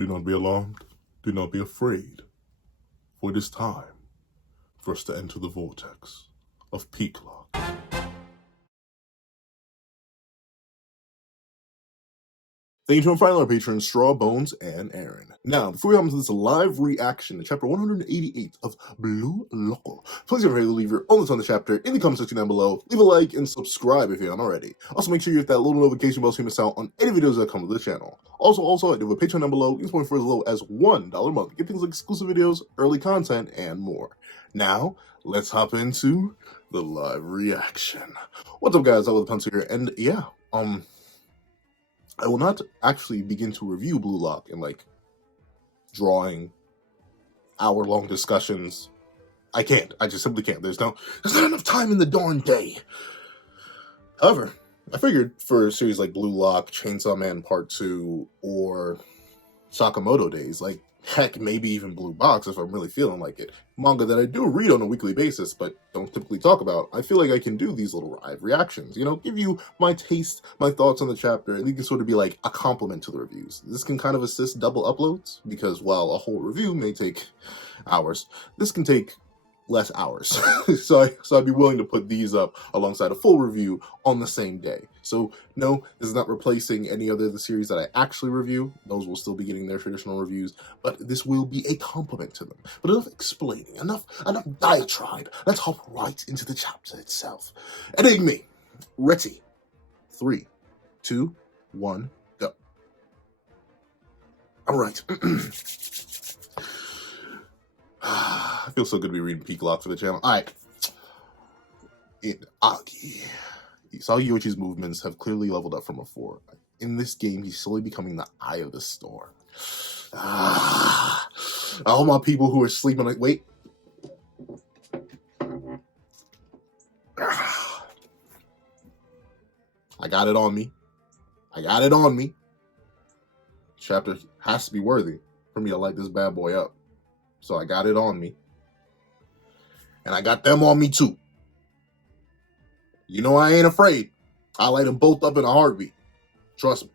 Do not be alarmed. Do not be afraid. For it is time for us to enter the vortex of peak lock. Thank you to our final patrons, Straw, Bones, and Aaron. Now, before we hop into this live reaction to chapter 188 of Blue Loco, please don't forget to leave your own thoughts on the chapter in the comment section down below. Leave a like and subscribe if you haven't already. Also, make sure you hit that little notification bell so you miss out on any videos that come to the channel. Also, I do have a Patreon down below. You can support for as low as $1 a month. Get things like exclusive videos, early content, and more. Now, let's hop into the live reaction. What's up, guys? I love the pencil here, and yeah, I will not actually begin to review Blue Lock in like drawing hour-long discussions. I can't. I just simply can't. There's not enough time in the darn day. However, I figured for a series like Blue Lock, Chainsaw Man Part 2, or Sakamoto Days, like heck, maybe even Blue Box if I'm really feeling like it. Manga that I do read on a weekly basis, but don't typically talk about. I feel like I can do these little live reactions, you know, give you my taste, my thoughts on the chapter, and it can sort of be like a compliment to the reviews. This can kind of assist double uploads, because while a whole review may take hours, this can take less hours. so I'd be willing to put these up alongside a full review on the same day. So no, this is not replacing any other of the series that I actually review. Those will still be getting their traditional reviews, but this will be a compliment to them. But enough explaining, enough diatribe. Let's hop right into the chapter itself. Enigma, ready. 3, 2, 1, go. All right. I feel so good to be reading Peak Lock for the channel. Alright. Agi. Sagiyochi's movements have clearly leveled up from before. In this game, he's slowly becoming the eye of the storm. All my people who are sleeping, like, wait. I got it on me. I got it on me. Chapter has to be worthy for me to light this bad boy up. So I got it on me. And I got them on me too. You know I ain't afraid. I light them both up in a heartbeat. Trust me.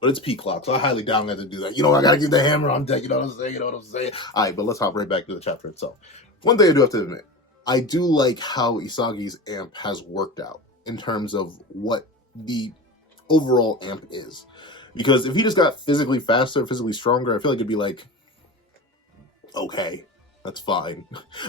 But it's Peak Lock, so I highly doubt I'm going to do that. You know, I got to get the hammer on deck. You know what I'm saying? All right, but let's hop right back to the chapter itself. One thing I do have to admit. I do like how Isagi's amp has worked out in terms of what the overall amp is. Because if he just got physically faster, physically stronger, I feel like it'd be like, okay, that's fine.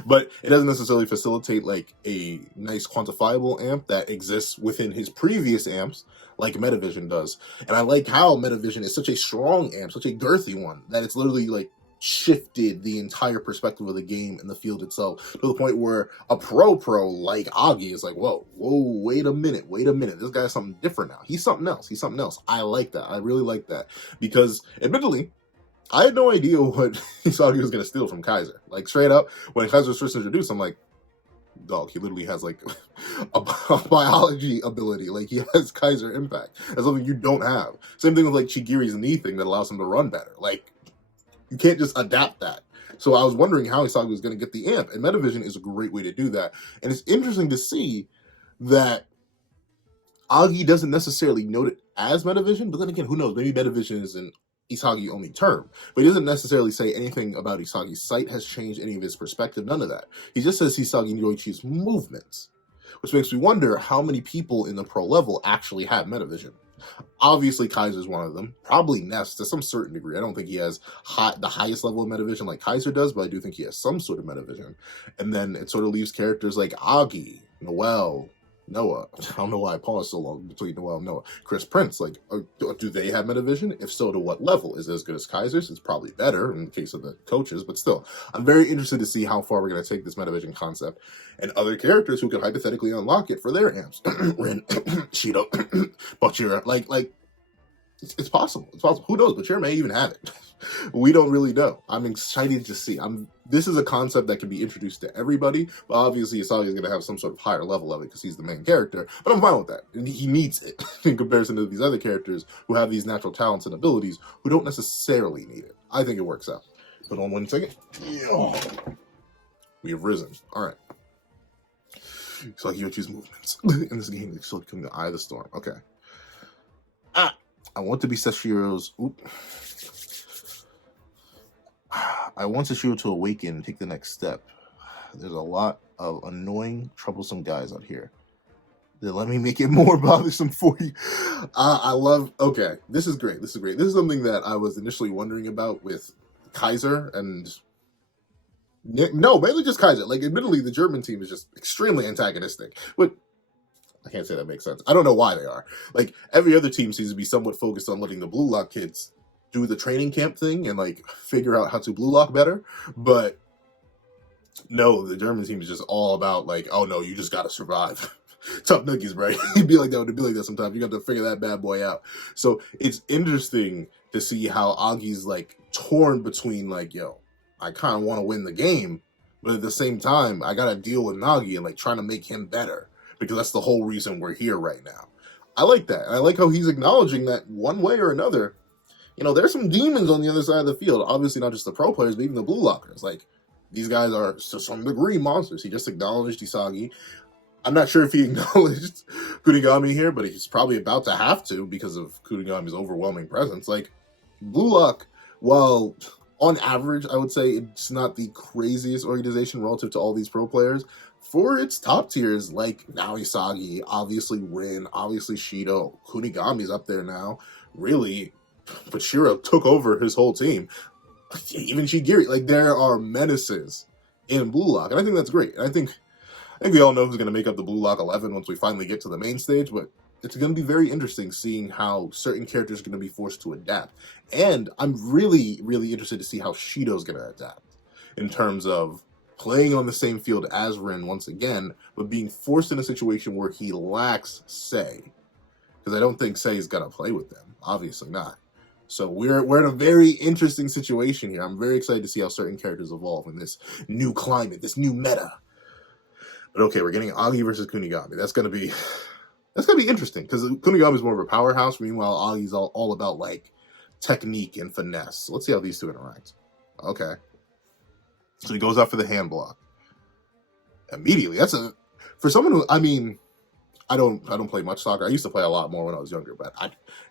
But it doesn't necessarily facilitate like a nice quantifiable amp that exists within his previous amps like Metavision does. And I like how Metavision is such a strong amp, such a girthy one, that it's literally like shifted the entire perspective of the game and the field itself to the point where a pro like Agi is like, whoa, wait a minute. This guy's something different now. He's something else. I like that. I really like that because admittedly, I had no idea what Isagi was going to steal from Kaiser. Like, straight up, when Kaiser was first introduced, I'm like, dog, he literally has, like, a biology ability. Like, he has Kaiser impact. That's something you don't have. Same thing with, like, Chigiri's knee thing that allows him to run better. Like, you can't just adapt that. So I was wondering how Isagi was going to get the amp, and Metavision is a great way to do that. And it's interesting to see that Agi doesn't necessarily note it as Metavision, but then again, who knows? Maybe Metavision is an Isagi only term, but he doesn't necessarily say anything about Isagi's sight has changed, any of his perspective, none of that. He just says Isagi Yoichi's movements, which makes me wonder how many people in the pro level actually have Metavision. Obviously, Kaiser's one of them. Probably Ness to some certain degree. I don't think he has the highest level of Metavision like Kaiser does, but I do think he has some sort of Metavision. And then it sort of leaves characters like Agi, Noelle, Noah. I don't know why I paused so long between Noelle and Noah. Chris Prince, like, do they have Metavision? If so, to what level? Is it as good as Kaiser's? It's probably better in the case of the coaches, but still, I'm very interested to see how far we're going to take this Metavision concept and other characters who could hypothetically unlock it for their amps. Rin, Shido, Bachira, like, it's possible. It's possible. Who knows? Bachira may even have it. We don't really know. I'm excited to see. This is a concept that can be introduced to everybody, but obviously Isagi is going to have some sort of higher level of it because he's the main character, but I'm fine with that. And he needs it in comparison to these other characters who have these natural talents and abilities who don't necessarily need it. I think it works out. Hold on 1 second. We have risen. All right. Isagi Yoichi's movements in this game is still becoming the eye of the storm. Okay. I want to be Seshiro's... Oop. I want Sashiro to awaken and take the next step. There's a lot of annoying, troublesome guys out here. Then let me make it more bothersome for you. I love. Okay, this is great. This is great. This is something that I was initially wondering about with Kaiser and no, mainly just Kaiser. Like, admittedly, the German team is just extremely antagonistic. But I can't say that makes sense. I don't know why they are. Like, every other team seems to be somewhat focused on letting the Blue Lock kids do the training camp thing and like figure out how to Blue Lock better. But no, the German team is just all about like, oh no, you just gotta survive. Tough nookies, bro. It'd be like that. It'd be like that sometimes. You got to figure that bad boy out. So it's interesting to see how Agi's like torn between like, yo, I kind of want to win the game, but at the same time, I got to deal with Nagi and like trying to make him better because that's the whole reason we're here right now. I like that. And I like how he's acknowledging that one way or another, you know, there's some demons on the other side of the field. Obviously, not just the pro players, but even the Blue Lockers. Like, these guys are to some degree monsters. He just acknowledged Isagi. I'm not sure if he acknowledged Kunigami here, but he's probably about to have to because of Kunigami's overwhelming presence. Like, Blue Lock, while on average, I would say it's not the craziest organization relative to all these pro players, for its top tiers, like now Isagi, obviously Rin, obviously Shido, Kunigami's up there now. Really, Bashiro took over his whole team. Even Shigiri, like, there are menaces in Blue Lock, and I think that's great. And I think we all know who's going to make up the Blue Lock 11 once we finally get to the main stage, but it's going to be very interesting seeing how certain characters are going to be forced to adapt. And I'm really, really interested to see how Shido's going to adapt in terms of playing on the same field as Rin once again, but being forced in a situation where he lacks Sei. Because I don't think Sei's going to play with them. Obviously not. So we're in a very interesting situation here. I'm very excited to see how certain characters evolve in this new climate, this new meta. But okay, we're getting Agi versus Kunigami. That's gonna be interesting because Kunigami is more of a powerhouse. Meanwhile, Agi's all about like technique and finesse. So let's see how these two interact. Okay, so he goes out for the hand block immediately. For someone who, I mean, I don't play much soccer. I used to play a lot more when I was younger, but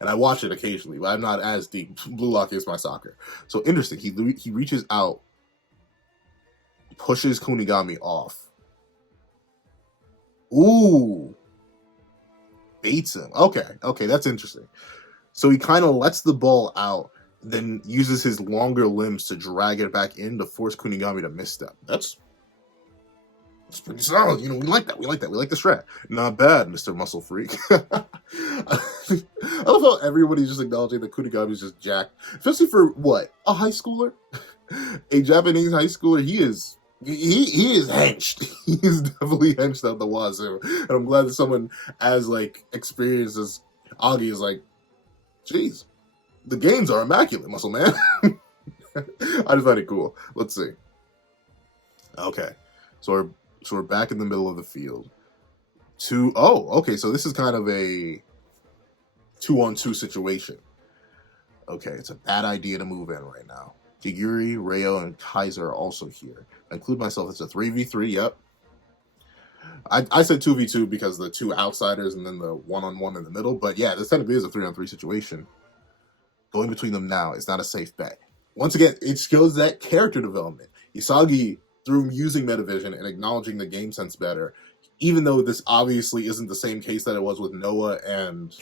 I watch it occasionally. But I'm not as deep. Blue Lock is my soccer. So interesting. He reaches out, pushes Kunigami off. Ooh. Baits him. Okay, that's interesting. So he kind of lets the ball out, then uses his longer limbs to drag it back in to force Kunigami to misstep. That's pretty solid. You know, we like that. We like the strat. Not bad, Mr. Muscle Freak. I love how everybody's just acknowledging that Kunigami's just jacked. Especially for, what, a high schooler? A Japanese high schooler? He is henched. He is definitely henched out the wazoo. And I'm glad that someone as like experienced as Agi is like, geez, the gains are immaculate, muscle man. I just find it cool. Let's see. Okay. So we're back in the middle of the field. Okay, so this is kind of a 2-on-2 situation. Okay, it's a bad idea to move in right now. Kiguri, Reo, and Kaiser are also here. I include myself. It's a 3v3, yep. I said 2v2 because the two outsiders and then the 1-on-1 in the middle. But yeah, this technically is a 3-on-3 situation. Going between them now is not a safe bet. Once again, it shows that character development. Isagi, through using Metavision and acknowledging the game sense better, even though this obviously isn't the same case that it was with Noah and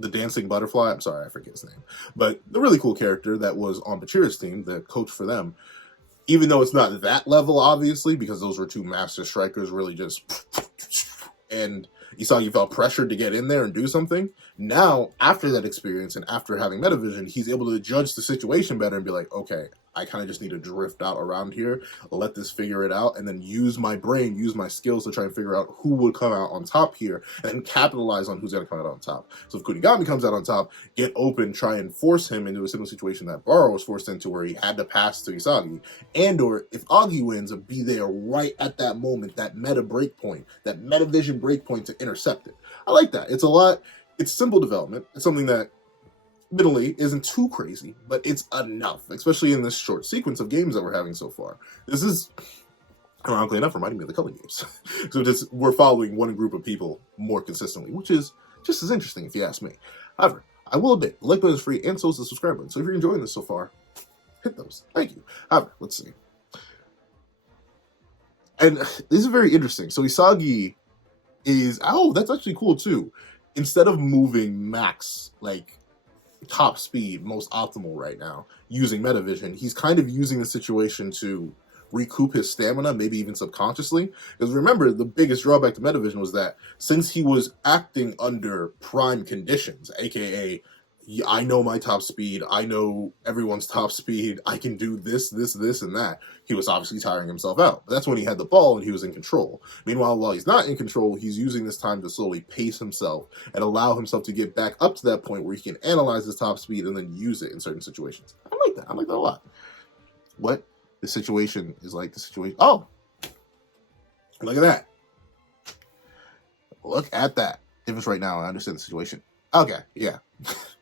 the Dancing Butterfly, I'm sorry, I forget his name, but the really cool character that was on Bachira's team, the coach for them, even though it's not that level, obviously, because those were two master strikers really just, and Isagi felt pressured to get in there and do something. Now, after that experience and after having Metavision, he's able to judge the situation better and be like, okay, I kind of just need to drift out around here, let this figure it out, and then use my brain, use my skills to try and figure out who would come out on top here, and then capitalize on who's going to come out on top. So if Kunigami comes out on top, get open, try and force him into a similar situation that Baro was forced into where he had to pass to Isagi, and or if Agi wins, be there right at that moment, that meta break point, that Metavision break point to intercept it. I like that. It's simple development. It's something that admittedly isn't too crazy, but it's enough, especially in this short sequence of games that we're having so far. This is, ironically enough, reminding me of the Culling games. So we're following one group of people more consistently, which is just as interesting if you ask me. However, I will admit, the like button is free, and so is the subscribe button. So if you're enjoying this so far, hit those. Thank you. However, let's see. And this is very interesting. So Isagi is, oh, that's actually cool too. Instead of moving max, like top speed, most optimal right now, using Metavision, he's kind of using the situation to recoup his stamina, maybe even subconsciously. Because remember, the biggest drawback to Metavision was that since he was acting under prime conditions, aka I know my top speed, I know everyone's top speed, I can do this, and that, he was obviously tiring himself out. But that's when he had the ball and he was in control. Meanwhile, while he's not in control, he's using this time to slowly pace himself and allow himself to get back up to that point where he can analyze his top speed and then use it in certain situations. I like that. I like that a lot. What the situation is like the situation. Oh, look at that. Look at that. Difference right now. I understand the situation. Okay, yeah.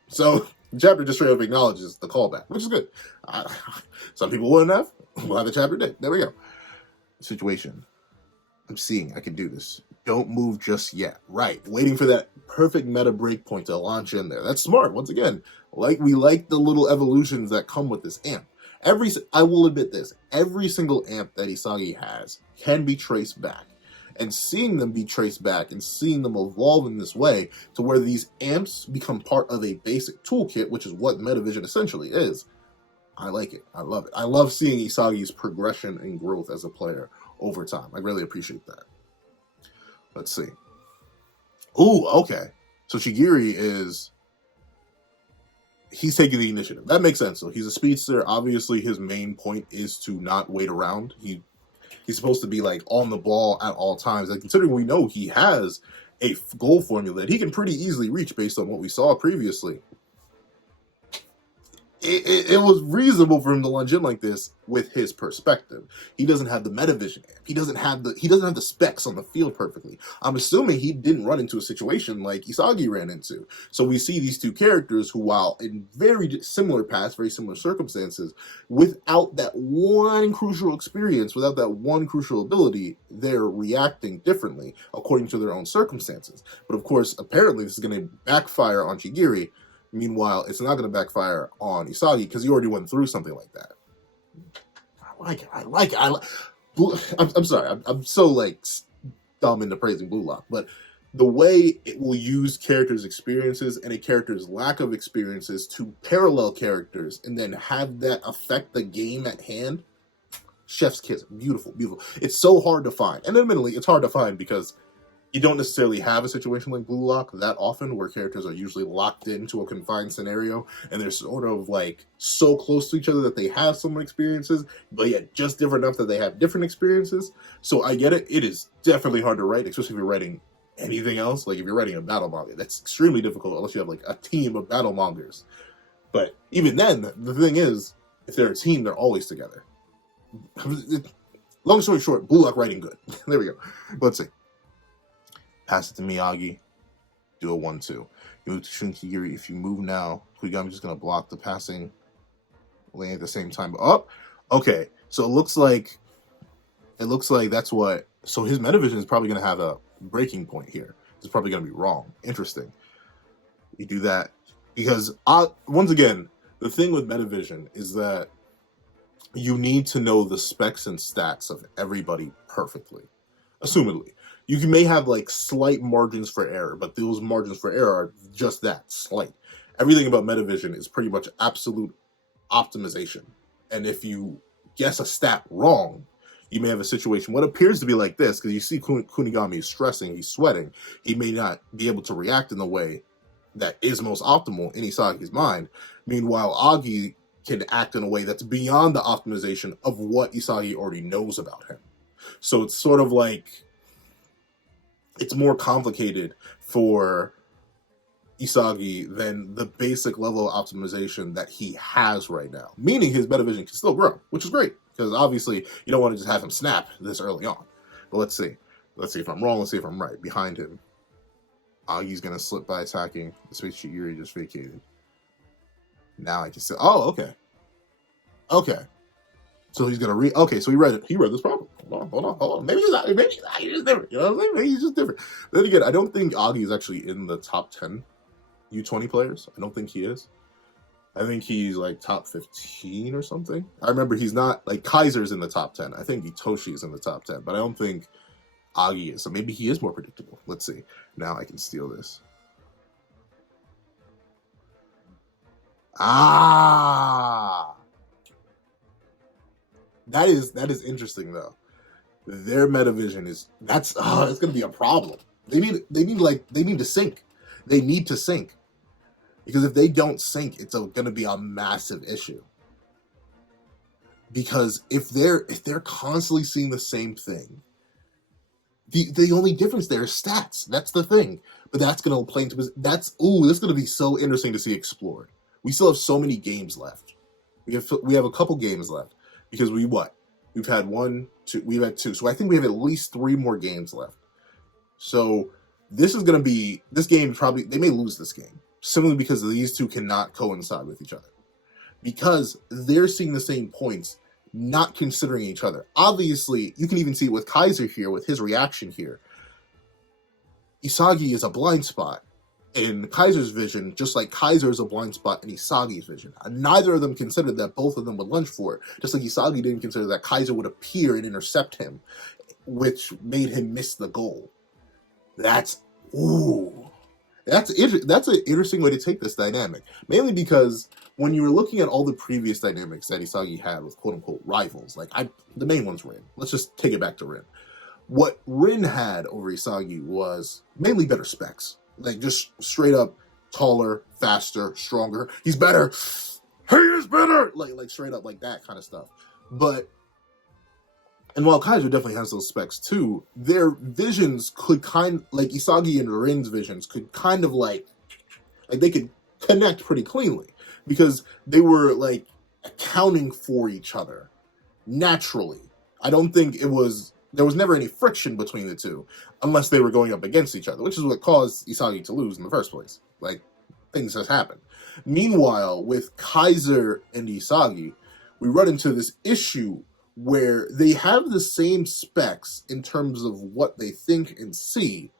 So the chapter just straight up acknowledges the callback, which is good. Some people wouldn't have. Well, the chapter did. There we go. Situation. I'm seeing I can do this. Don't move just yet. Right. Waiting for that perfect meta break point to launch in there. That's smart. Once again, we like the little evolutions that come with this amp. I will admit this. Every single amp that Isagi has can be traced back. And seeing them be traced back and seeing them evolve in this way to where these amps become part of a basic toolkit, which is what Metavision essentially is, I like it. I love it. I love seeing Isagi's progression and growth as a player over time. I really appreciate that. Let's see. Ooh, okay. So Shigiri he's taking the initiative. That makes sense. So he's a speedster. Obviously, his main point is to not wait around. He's supposed to be like on the ball at all times. And considering we know he has a goal formula that he can pretty easily reach based on what we saw previously, it was reasonable for him to lunge in like this with his perspective. He doesn't have the Metavision amp. He doesn't have the specs on the field perfectly. I'm assuming he didn't run into a situation like Isagi ran into. So we see these two characters who, while in very similar paths, very similar circumstances, without that one crucial experience, without that one crucial ability, they're reacting differently according to their own circumstances. But of course, apparently this is going to backfire on Shigiri. Meanwhile, it's not going to backfire on Isagi because he already went through something like that. I like it. I'm sorry. I'm so like dumb into praising Blue Lock, but the way it will use characters' experiences and a character's lack of experiences to parallel characters and then have that affect the game at hand, chef's kiss. Beautiful, beautiful. It's so hard to find. And admittedly, it's hard to find because you don't necessarily have a situation like Blue Lock that often where characters are usually locked into a confined scenario and they're sort of like so close to each other that they have similar experiences, but yet just different enough that they have different experiences. So I get it. It is definitely hard to write, especially if you're writing anything else. Like if you're writing a battle manga, that's extremely difficult unless you have like a team of battle mongers. But even then, the thing is, if they're a team, they're always together. Long story short, Blue Lock writing good. There we go. Let's see. Pass it to Miyagi. Do a 1-2. You move to Shinkigiri. If you move now, Kurigami's just going to block the passing lane at the same time. Oh, okay. So it looks like that's what. So his Metavision is probably going to have a breaking point here. It's probably going to be wrong. Interesting. You do that because once again, the thing with Metavision is that you need to know the specs and stats of everybody perfectly, assumedly. You may have like slight margins for error, but those margins for error are just that, slight. Everything about Metavision is pretty much absolute optimization. And if you guess a stat wrong, you may have a situation, what appears to be like this, because you see Kunigami is stressing, he's sweating, he may not be able to react in the way that is most optimal in Isagi's mind. Meanwhile, Agi can act in a way that's beyond the optimization of what Isagi already knows about him. So it's sort of like, it's more complicated for Isagi than the basic level of optimization that he has right now. Meaning his Metavision can still grow, which is great. Because obviously, you don't want to just have him snap this early on. But let's see. Let's see if I'm wrong. Let's see if I'm right. Behind him, Agi's going to slip by attacking. The space Shigiri just vacated. Now I can say, oh, okay. Okay. So he's gonna okay, so he read it. He read this problem. Hold on. Maybe he's not. Maybe he's just different. You know what I'm saying? Maybe he's just different. Then again, I don't think Agi is actually in the top 10 U20 players. I don't think he is. I think he's like top 15 or something. I remember he's not, like, Kaiser's in the top 10. I think Itoshi's in the top 10, but I don't think Agi is. So maybe he is more predictable. Let's see. Now I can steal this. Ah, that is interesting though. Their metavision is that's gonna be a problem. They need to sync. They need to sync because if they don't sync, it's gonna be a massive issue. Because if they're constantly seeing the same thing, the only difference there is stats. That's the thing. But that's gonna play into this is gonna be so interesting to see explored. We still have so many games left. We have a couple games left because we've had we've had two. So I think we have at least 3 more games left. So this game probably, they may lose this game simply because these two cannot coincide with each other because they're seeing the same points, not considering each other. Obviously, you can even see it with Kaiser here, with his reaction here. Isagi is a blind spot in Kaiser's vision, just like Kaiser is a blind spot in Isagi's vision. Neither of them considered that both of them would lunge for it, just like Isagi didn't consider that Kaiser would appear and intercept him, which made him miss the goal. That's an interesting way to take this dynamic, mainly because when you were looking at all the previous dynamics that Isagi had with quote-unquote rivals, the main one's Rin. Let's just take it back to Rin. What Rin had over Isagi was mainly better specs. Like, just straight up taller, faster, stronger. He's better. He is better. Like straight up like that kind of stuff. And while Kaiser definitely has those specs too, their visions could like Isagi and Rin's visions could kind of like they could connect pretty cleanly because they were like accounting for each other naturally. I don't think there was never any friction between the two unless they were going up against each other, which is what caused Isagi to lose in the first place. Like, things just happen. Meanwhile, with Kaiser and Isagi, we run into this issue where they have the same specs in terms of what they think and see,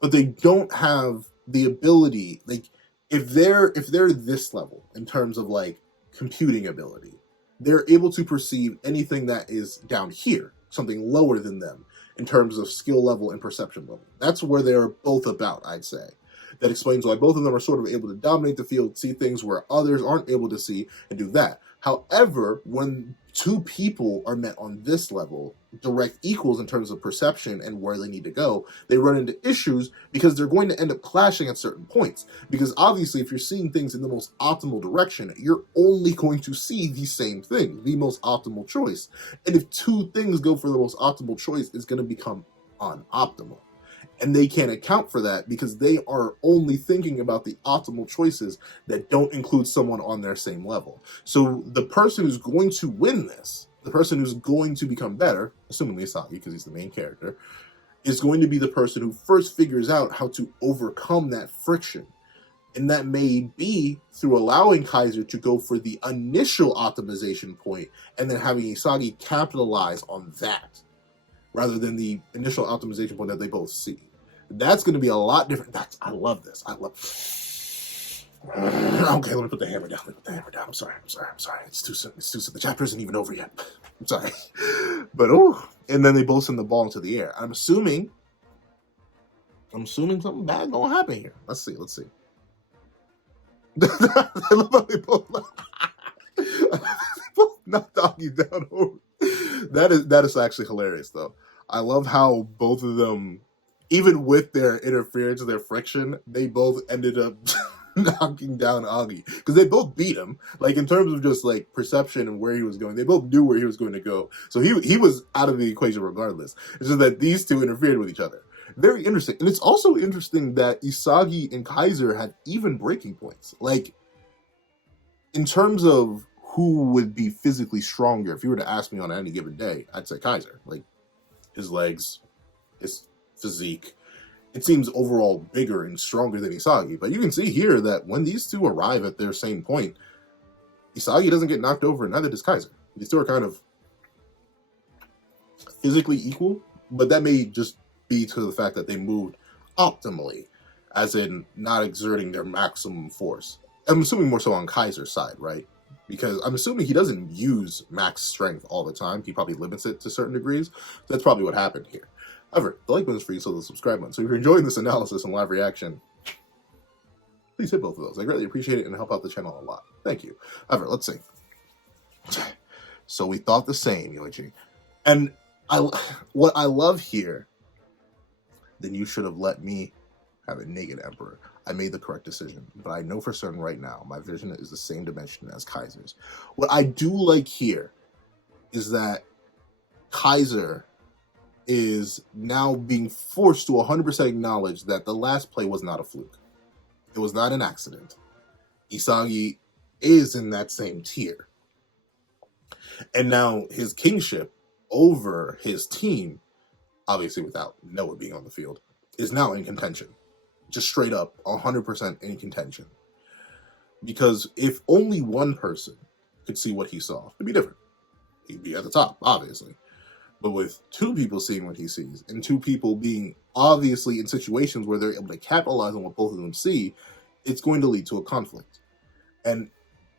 but they don't have the ability, like, if they're this level in terms of like computing ability, they're able to perceive anything that is down here, something lower than them in terms of skill level and perception level. That's where they're both about, I'd say. That explains why both of them are sort of able to dominate the field, see things where others aren't able to see, and do that. However, when two people are met on this level, direct equals in terms of perception and where they need to go, they run into issues because they're going to end up clashing at certain points. Because obviously, if you're seeing things in the most optimal direction, you're only going to see the same thing, the most optimal choice. And if two things go for the most optimal choice, it's going to become unoptimal. And they can't account for that because they are only thinking about the optimal choices that don't include someone on their same level. So the person who's going to win this, the person who's going to become better, assuming Isagi, because he's the main character, is going to be the person who first figures out how to overcome that friction. And that may be through allowing Kaiser to go for the initial optimization point and then having Isagi capitalize on that, rather than the initial optimization point that they both see. That's going to be a lot different. I love this. Okay, let me put the hammer down. I'm sorry. It's too soon. The chapter isn't even over yet. I'm sorry. But, and then they both send the ball into the air. I'm assuming something bad gonna happen here. Let's see. I love how they both knocked Doggy down over. That is actually hilarious, though. I love how both of them, even with their interference, their friction, they both ended up knocking down Agi. Because they both beat him. Like, in terms of just, like, perception and where he was going, they both knew where he was going to go. So he was out of the equation regardless. It's just that these two interfered with each other. Very interesting. And it's also interesting that Isagi and Kaiser had even breaking points. Like, in terms of who would be physically stronger, if you were to ask me on any given day, I'd say Kaiser. Like, his legs, his physique, it seems overall bigger and stronger than Isagi. But you can see here that when these two arrive at their same point, Isagi doesn't get knocked over, and neither does Kaiser. These two are kind of physically equal, but that may just be to the fact that they moved optimally as in not exerting their maximum force. I'm assuming more so on Kaiser's side, right? Because I'm assuming he doesn't use max strength all the time. He probably limits it to certain degrees. That's probably what happened here. However, the like button is free, so the subscribe button. So if you're enjoying this analysis and live reaction, please hit both of those. I greatly appreciate it and help out the channel a lot. Thank you. However, let's see. So we thought the same, Yoichi. And what I love here, then you should have let me have a naked emperor. I made the correct decision, but I know for certain right now my vision is the same dimension as Kaiser's. What I do like here is that Kaiser is now being forced to 100% acknowledge that the last play was not a fluke. It was not an accident. Isagi is in that same tier. And now his kingship over his team, obviously without Noah being on the field, is now in contention. Just straight up 100% in contention. Because if only one person could see what he saw, it'd be different. He'd be at the top, obviously. But with two people seeing what he sees, and two people being obviously in situations where they're able to capitalize on what both of them see, it's going to lead to a conflict. And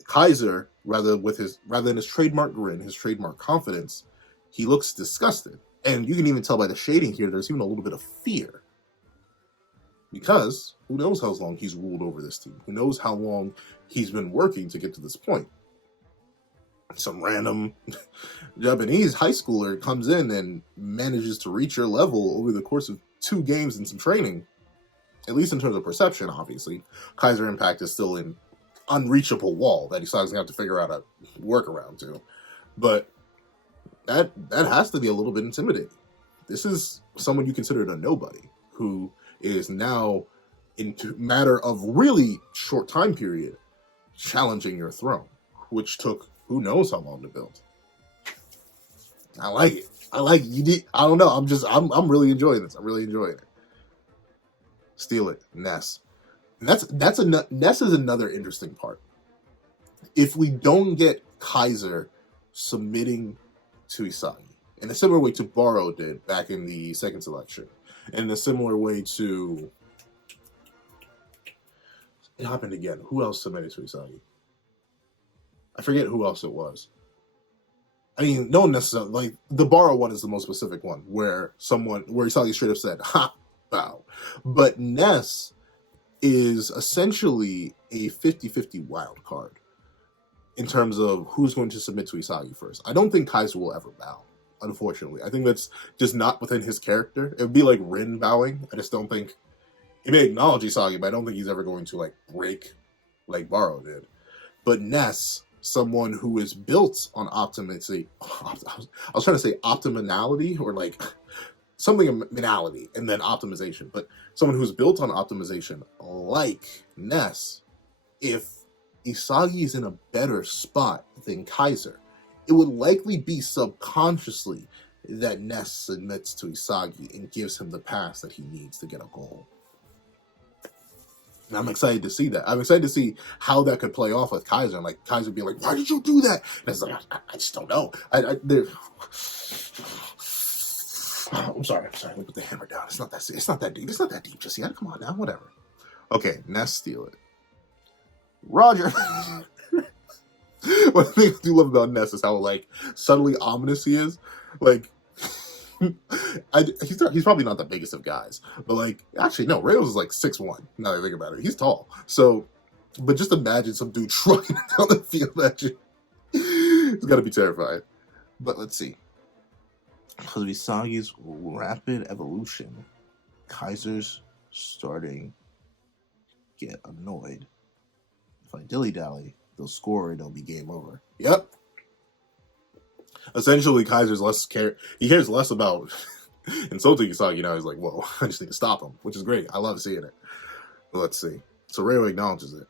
Kaiser, rather than his trademark grin, his trademark confidence, he looks disgusted. And you can even tell by the shading here, there's even a little bit of fear. Because who knows how long he's ruled over this team? Who knows how long he's been working to get to this point? Some random Japanese high schooler comes in and manages to reach your level over the course of 2 games and some training. At least in terms of perception, obviously. Kaiser Impact is still an unreachable wall that he's going to have to figure out a workaround to. But that has to be a little bit intimidating. This is someone you considered a nobody who is now, in matter of really short time period, challenging your throne, which took who knows how long to build. I like it. You did. I don't know. I'm really enjoying this. I'm really enjoying it. Steal it, Ness. And Ness is another interesting part. If we don't get Kaiser submitting to Isagi in a similar way to Baro did back in the second selection, in a similar way to, it happened again. Who else submitted to Isagi? I forget who else it was. I mean, no one necessarily, like, the Baro one is the most specific one, where Isagi straight up said, ha, bow. But Ness is essentially a 50-50 wild card in terms of who's going to submit to Isagi first. I don't think Kaiser will ever bow, unfortunately. I think that's just not within his character. It would be like Rin bowing. I just don't think, he may acknowledge Isagi, but I don't think he's ever going to, like, break like Baro did. But Ness, someone who is built on optimality, I was trying to say optimality, or like something of menality and then optimization, but someone who's built on optimization like Ness, if Isagi is in a better spot than Kaiser, it would likely be subconsciously that Ness submits to Isagi and gives him the pass that he needs to get a goal. And I'm excited to see that. I'm excited to see how that could play off with Kaiser. And like Kaiser be like, why did you do that? And it's like, I just don't know. I'm sorry. Let me put the hammer down. It's not that deep. It's not that deep just yet. Come on now, whatever. Okay, Ness, steal it. Roger. One thing I do love about Ness is how, like, subtly ominous he is. Like, he's probably not the biggest of guys, but, like, actually no, Rayos is like 6'1", now that I think about it. He's tall. So, but just imagine some dude trucking down the field at you. He's gotta be terrified. But let's see. Because of Isagi's rapid evolution, Kaiser's starting to get annoyed. If I dilly-dally, they'll score and it'll be game over. Yep. Essentially, Kaiser's he cares less about insulting Isagi now. He's like, whoa, I just need to stop him, which is great. I love seeing it. But let's see. So Rayo acknowledges it.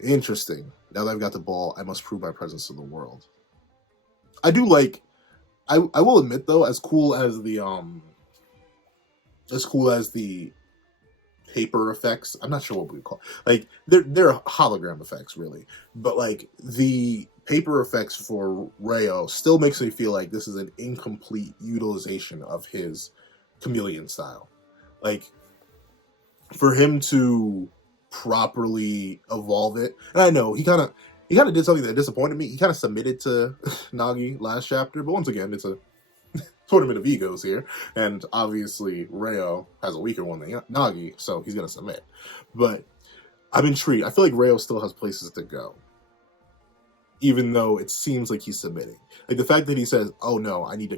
Interesting. Now that I've got the ball, I must prove my presence to the world. I do like, I will admit though, as cool as the paper effects, I'm not sure what we call it. Like, they're hologram effects really, but like the paper effects for Rayo still makes me feel like this is an incomplete utilization of his chameleon style. Like, for him to properly evolve it, and I know he kind of did something that disappointed me. He kind of submitted to Nagi last chapter, but once again, it's a tournament of egos here, and obviously Reo has a weaker one than Nagi, so he's gonna submit. But I'm intrigued. I feel like Reo still has places to go, even though it seems like he's submitting. Like the fact that he says, "Oh no, I need to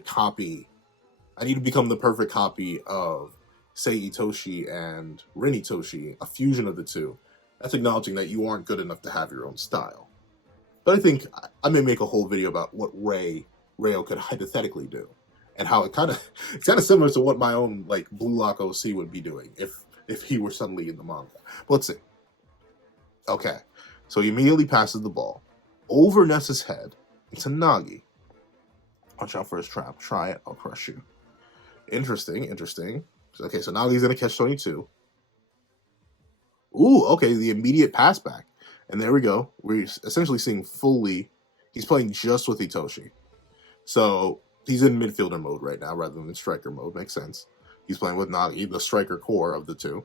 become the perfect copy of Sei Itoshi and Rin Itoshi, a fusion of the two." That's acknowledging that you aren't good enough to have your own style. But I think I may make a whole video about what Reo could hypothetically do, and how it's kind of similar to what my own like Blue Lock OC would be doing if he were suddenly in the manga. But let's see. Okay, so he immediately passes the ball over Nessa's head into Nagi. Watch out for his trap. Try it, I'll crush you. Interesting. Okay, so Nagi's gonna catch 22. Ooh, okay, the immediate pass back. And there we go. We're essentially seeing fully, he's playing just with Itoshi. So he's in midfielder mode right now rather than striker mode. Makes sense. He's playing with Nagi, the striker core of the two.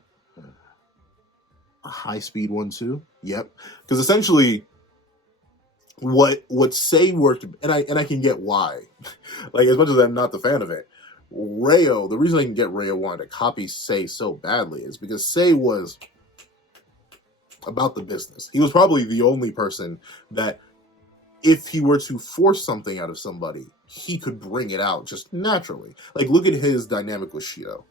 A high-speed 1-2. Yep. Because essentially, what Sei worked, and I can get why. Like, as much as I'm not the fan of it, Reo, the reason I can get Reo wanted to copy Sei so badly is because Sei was about the business. He was probably the only person that, if he were to force something out of somebody, he could bring it out just naturally. Like, look at his dynamic with Shido.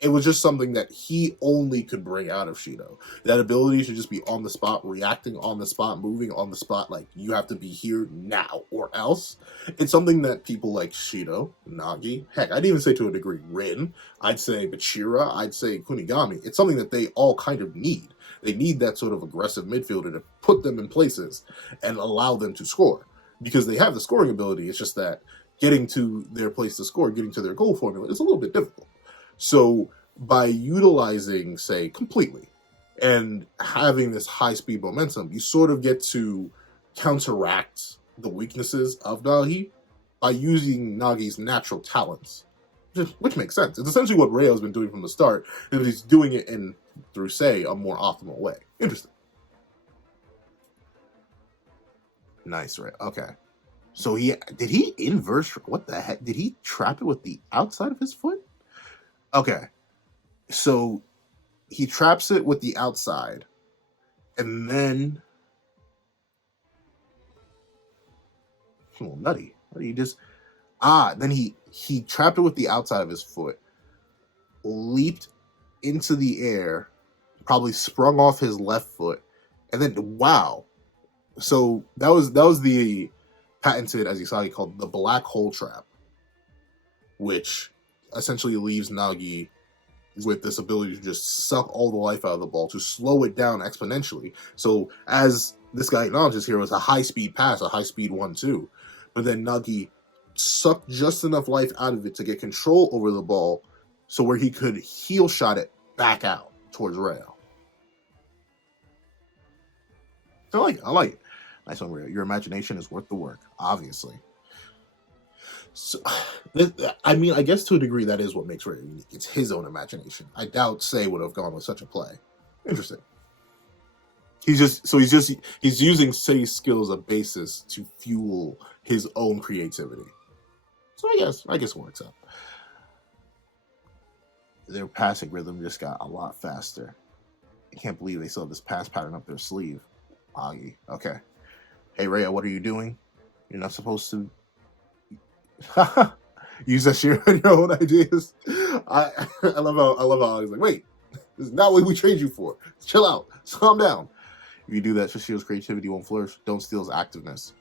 It was just something that he only could bring out of Shido. That ability to just be on the spot, reacting on the spot, moving on the spot, like, you have to be here now or else. It's something that people like Shido, Nagi, heck, I'd even say to a degree Rin, I'd say Bachira, I'd say Kunigami. It's something that they all kind of need. They need that sort of aggressive midfielder to put them in places and allow them to score. Because they have the scoring ability, it's just that getting to their place to score, getting to their goal formula is a little bit difficult. So by utilizing, say, completely and having this high-speed momentum, you sort of get to counteract the weaknesses of Nagi by using Nagi's natural talents, which makes sense. It's essentially what Reo's been doing from the start, and he's doing it through, say, a more optimal way. Interesting. Nice, right? Okay. So did he inverse? What the heck? Did he trap it with the outside of his foot? Okay. So he traps it with the outside, and then a little nutty. He just then he trapped it with the outside of his foot, leaped into the air, probably sprung off his left foot, and then wow. So that was the patented, as Usagi called, the black hole trap, which essentially leaves Nagi with this ability to just suck all the life out of the ball, to slow it down exponentially. So as this guy acknowledges here, it was a high-speed pass, a high-speed 1-2. But then Nagi sucked just enough life out of it to get control over the ball, so where he could heel shot it back out towards Reo. I like it. Nice one, Reo. Your imagination is worth the work, obviously. So, I mean, I guess to a degree that is what makes Reo unique. It's his own imagination. I doubt Sei would have gone with such a play. Interesting. He's using Sei's skills as a basis to fuel his own creativity. So I guess it works out. Their passing rhythm just got a lot faster. I can't believe they still have this pass pattern up their sleeve. Agi. Okay. Hey Reo, what are you doing? You're not supposed to use that shit on your own ideas. I love how he's like, wait, this is not what we trained you for. Chill out. Calm down. If you do that, Shishio's creativity won't flourish. Don't steal his activeness.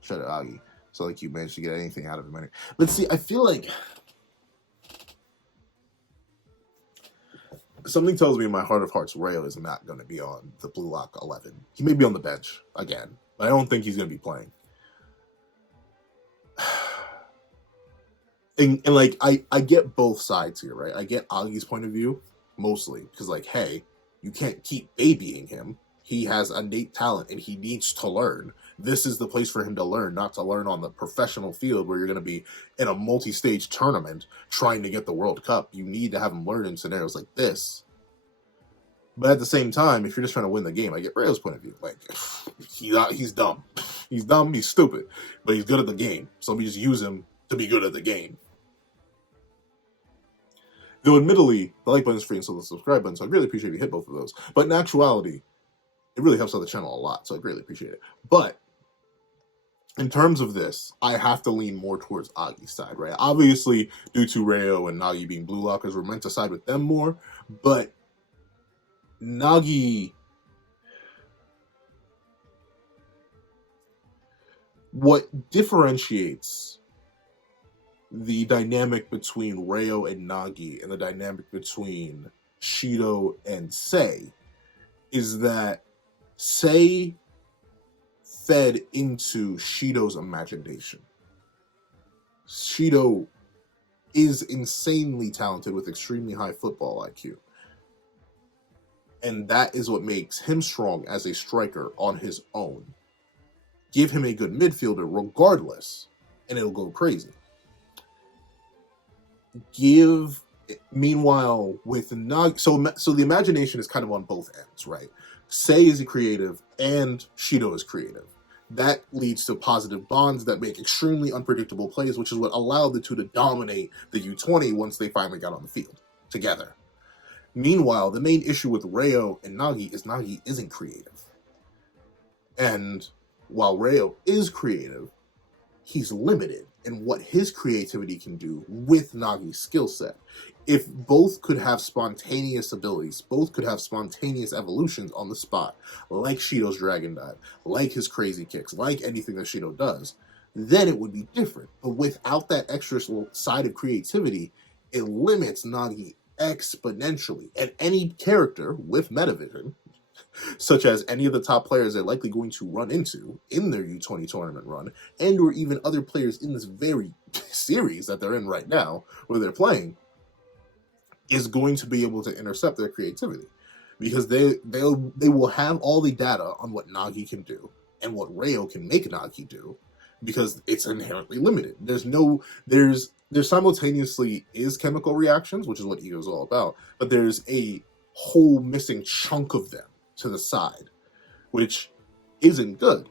Shut it, Agi. So like you managed to get anything out of him. Let's see, I feel like something tells me in my heart of hearts Reo is not going to be on the Blue Lock 11. He may be on the bench again, but I don't think he's going to be playing. And like, I get both sides here, right? I get Agi's point of view, mostly, because like, hey, you can't keep babying him. He has innate talent and he needs to learn. This is the place for him to learn, not to learn on the professional field where you're going to be in a multi-stage tournament trying to get the World Cup. You need to have him learn in scenarios like this. But at the same time, if you're just trying to win the game, I get Rayo's point of view. Like, he's dumb. He's dumb, he's stupid, but he's good at the game. So let me just use him to be good at the game. Though admittedly, the like button is free and so the subscribe button, so I'd really appreciate if you hit both of those. But in actuality, it really helps out the channel a lot, so I greatly appreciate it. But in terms of this, I have to lean more towards Agi's side, right? Obviously, due to Rayo and Nagi being blue lockers, we're meant to side with them more, but Nagi, what differentiates the dynamic between Rayo and Nagi and the dynamic between Shido and Sei is that Sei fed into Shido's imagination. Shido is insanely talented with extremely high football IQ. And that is what makes him strong as a striker on his own. Give him a good midfielder regardless, and it'll go crazy. Meanwhile, with Nagi, so the imagination is kind of on both ends, right? Sei is creative and Shido is creative. That leads to positive bonds that make extremely unpredictable plays, which is what allowed the two to dominate the U20 once they finally got on the field together. Meanwhile, the main issue with Rayo and Nagi is Nagi isn't creative. And while Rayo is creative, he's limited in what his creativity can do with Nagi's skill set. If both could have spontaneous abilities, both could have spontaneous evolutions on the spot, like Shido's Dragon Dive, like his crazy kicks, like anything that Shido does, then it would be different. But without that extra side of creativity, it limits Nagi exponentially. And any character with metavision, such as any of the top players they're likely going to run into in their U20 tournament run, and or even other players in this very series that they're in right now, where they're playing, is going to be able to intercept their creativity. Because they will have all the data on what Nagi can do, and what Rayo can make Nagi do, because it's inherently limited. There's simultaneously is chemical reactions, which is what Ego is all about, but there's a whole missing chunk of them to the side, which isn't good.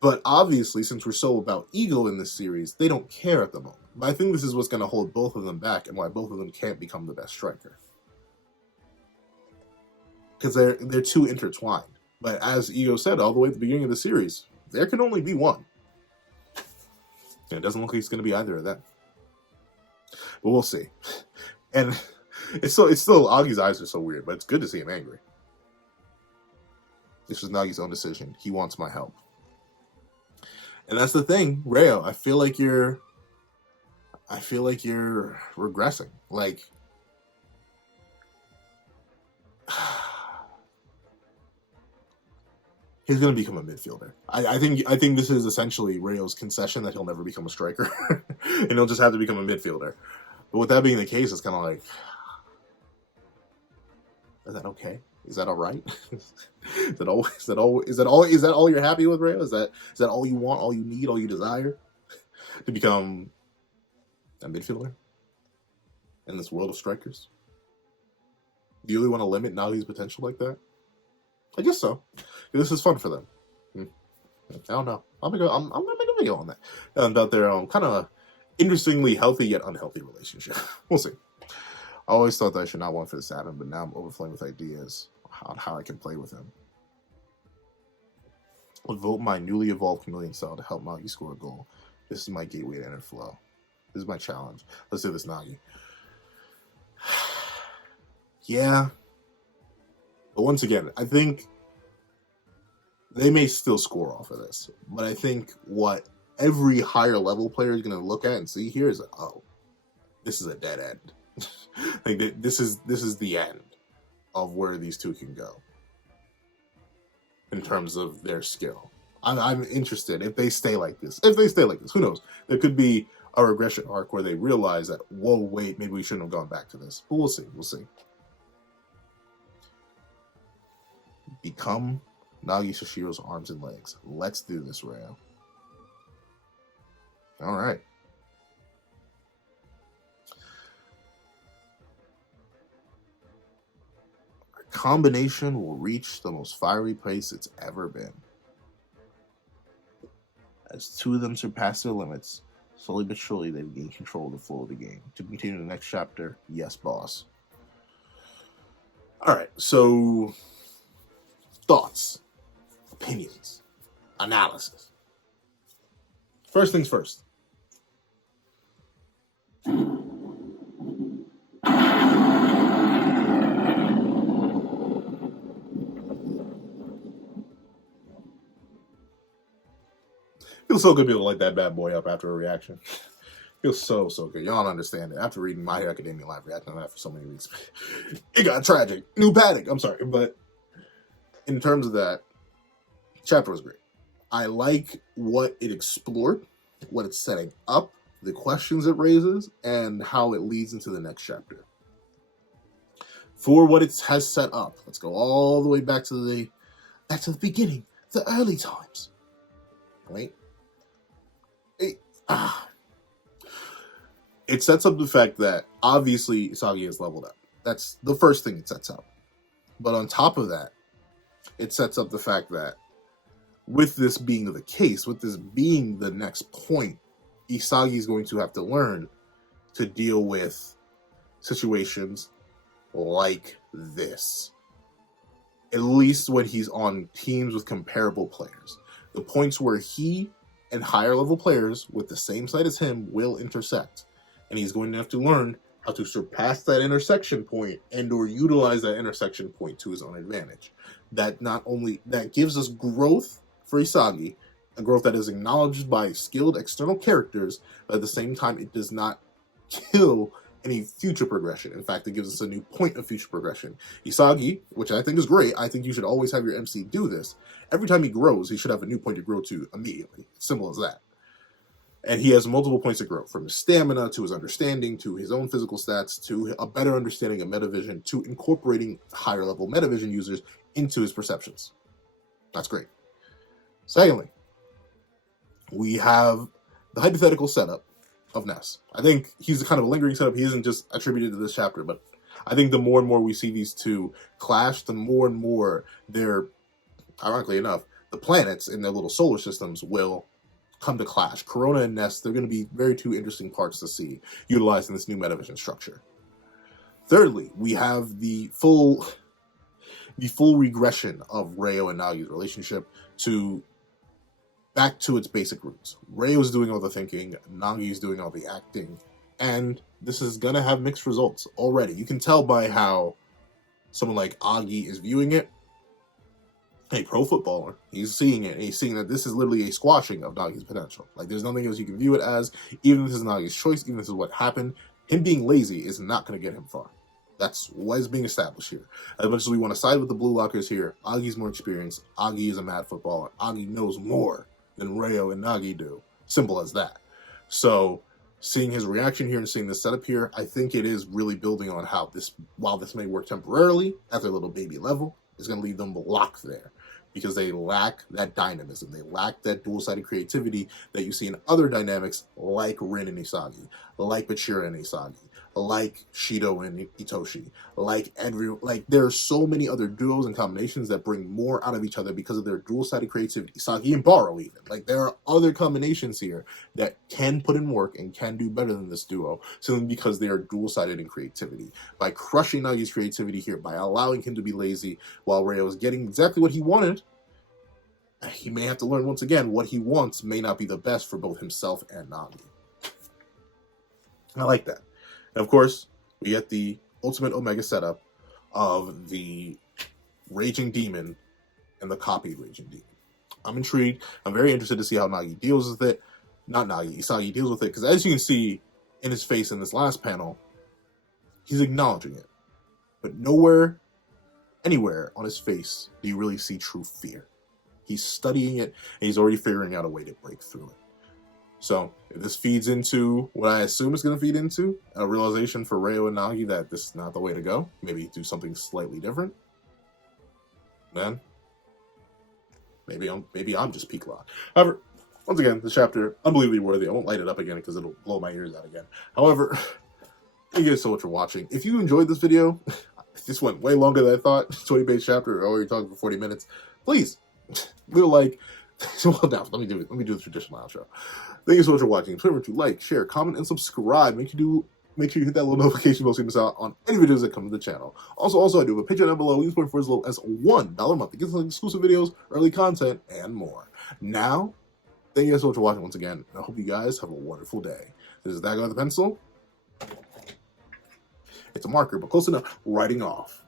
But obviously, since we're so about ego in this series, they don't care at the moment. But I think this is what's going to hold both of them back and why both of them can't become the best striker. Because they're too intertwined. But as Ego said all the way at the beginning of the series, there can only be one. And it doesn't look like it's going to be either of them. But we'll see. And it's still Agi's eyes are so weird, but it's good to see him angry. This was Nagi's own decision. He wants my help. And that's the thing, Rayo. I feel like you're regressing. Like, he's going to become a midfielder. I think this is essentially Rayo's concession that he'll never become a striker, and he'll just have to become a midfielder. But with that being the case, it's kind of like, is that okay? Is that all right? Is that all you're happy with, Rayo? Is that all you want, all you need, all you desire to become a midfielder in this world of strikers? Do you really want to limit Nagi's potential like that? I guess so. This is fun for them. I don't know. I'm gonna make a video on that about their kind of interestingly healthy yet unhealthy relationship. We'll see. I always thought that I should not want for this to happen, but now I'm overflowing with ideas on how I can play with him. I'll vote my newly evolved chameleon style to help Nagi score a goal. This is my gateway to enter flow. This is my challenge. Let's do this, Nagi. Yeah. But once again, I think they may still score off of this. But I think what every higher level player is going to look at and see here is, oh, this is a dead end. Like, this is the end of where these two can go in terms of their skill. I'm interested if they stay like this. Who knows? There could be a regression arc where they realize that, whoa, wait, maybe we shouldn't have gone back to this. But we'll see. Become Nagi Sashiro's arms and legs. Let's do this, Rayo. All right. combination will reach the most fiery place it's ever been. As two of them surpass their limits, slowly but surely they gain control of the flow of the game. To continue the next chapter, yes, boss. Alright, so thoughts, opinions, analysis. First things first. Feels so good to be able to light that bad boy up after a reaction. Feels so good. Y'all don't understand it. After reading My Hero Academia live reaction on that for so many weeks, it got tragic. New panic. I'm sorry, but in terms of that, chapter was great. I like what it explored, what it's setting up, the questions it raises, and how it leads into the next chapter. For what it has set up, let's go all the way back to the beginning, the early times. Right? It sets up the fact that obviously Isagi has leveled up. That's the first thing it sets up. But on top of that, it sets up the fact that with this being the case, with this being the next point, Isagi is going to have to learn to deal with situations like this. At least when he's on teams with comparable players. The points where he and higher level players with the same side as him will intersect. And he's going to have to learn how to surpass that intersection point and or utilize that intersection point to his own advantage. That gives us growth for Isagi, a growth that is acknowledged by skilled external characters, but at the same time it does not kill any future progression. In fact, it gives us a new point of future progression. Isagi, which I think is great, I think you should always have your MC do this. Every time he grows, he should have a new point to grow to immediately. Simple as that. And he has multiple points of growth, from his stamina, to his understanding, to his own physical stats, to a better understanding of metavision, to incorporating higher level metavision users into his perceptions. That's great. Secondly, we have the hypothetical setup of Ness. I think he's a kind of a lingering setup. He isn't just attributed to this chapter, but I think the more and more we see these two clash, the more and more they're, ironically enough, the planets in their little solar systems will come to clash. Corona and Ness, they're going to be very two interesting parts to see utilized in this new metavision structure. Thirdly, we have the full regression of Reo and Nagi's relationship back to its basic roots. Reo's doing all the thinking, Nagi's doing all the acting, and this is going to have mixed results already. You can tell by how someone like Agi is viewing it. A pro footballer, he's seeing it, and he's seeing that this is literally a squashing of Nagi's potential. Like, there's nothing else you can view it as. Even if this is Nagi's choice, even if this is what happened, him being lazy is not going to get him far. That's what is being established here. As much as we want to side with the Blue Lockers here, Agi's more experienced. Agi is a mad footballer. Agi knows more than Reo and Nagi do. Simple as that. So, seeing his reaction here and seeing this setup here, I think it is really building on how this, while this may work temporarily at their little baby level, is going to leave them locked there. Because they lack that dynamism. They lack that dual-sided creativity that you see in other dynamics like Rin and Isagi, like Bachira and Isagi, like Shido and Itoshi, there are so many other duos and combinations that bring more out of each other because of their dual-sided creativity. Saki and Baro even. Like, there are other combinations here that can put in work and can do better than this duo, simply because they are dual-sided in creativity. By crushing Nagi's creativity here, by allowing him to be lazy while Reo is getting exactly what he wanted, he may have to learn once again what he wants may not be the best for both himself and Nagi. I like that. And of course, we get the ultimate Omega setup of the Raging Demon and the copied Raging Demon. I'm intrigued. I'm very interested to see how Nagi deals with it. Not Nagi, Isagi deals with it. Because as you can see in his face in this last panel, he's acknowledging it. But nowhere, anywhere on his face do you really see true fear. He's studying it, and he's already figuring out a way to break through it. So, if this feeds into what I assume it's going to feed into, a realization for Reo and Nagi that this is not the way to go, maybe do something slightly different, then maybe I'm just peak locked. However, once again, this chapter, unbelievably worthy. I won't light it up again because it'll blow my ears out again. However, thank you guys so much for watching. If you enjoyed this video, This went way longer than I thought. 20-page chapter. Oh, you're talking for 40 minutes. Please, we're like, well, now let me do the traditional outro. Thank you so much for watching. Remember to like, share, comment, and subscribe. Make sure you hit that little notification bell so you miss out on any videos that come to the channel. Also, I do have a Patreon down below. You can support for as low as $1 a month to get some exclusive videos, early content, and more. Now, thank you guys so much for watching once again. I hope you guys have a wonderful day. This is that guy with the pencil. It's a marker, but close enough. Writing off.